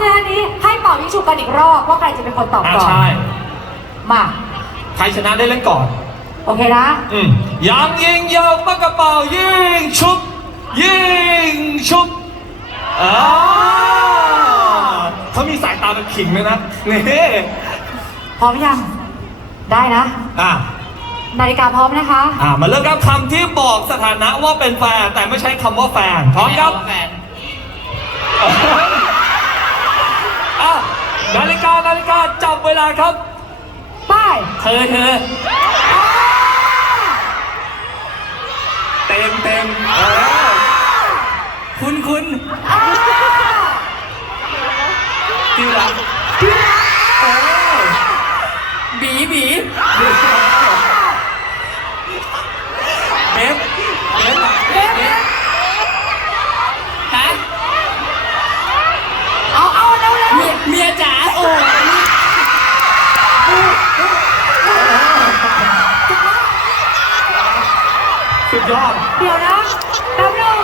ฉะนั้นนี้ให้เป่ายิงฉุบกันอีกรอบว่าใครจะเป็นคนตอบอ่าก่อน ใช่ มา ใครชนะได้เล่นก่อน โอเคนะ อืมยังยิงยาวปากกระเป๋ายิงชุบ ยิงชุบอ่าเขามีสายตาเป็นขิงเลยนะนี่พร้อมยัง ได้นะ อะ นาฬิกาพร้อมนะคะ อะมาเริ่มครับคำที่บอกสถานะว่าเป็นแฟนแต่ไม่ใช่คำว่าแฟนพร้อมครับ แฟน นาฬิกานาฬิกาจับเวลาครับ ไปเธอเธอเต็มเต็มเออคุณคุณอ่าติวรักเออบีบี เบฟเบฟ เบ๊ะ ฮะ เอาเอาเร็วเร็ว เมียเมียจ๋าโอ้ สุดยอด เดี๋ยวนะแป๊บนึ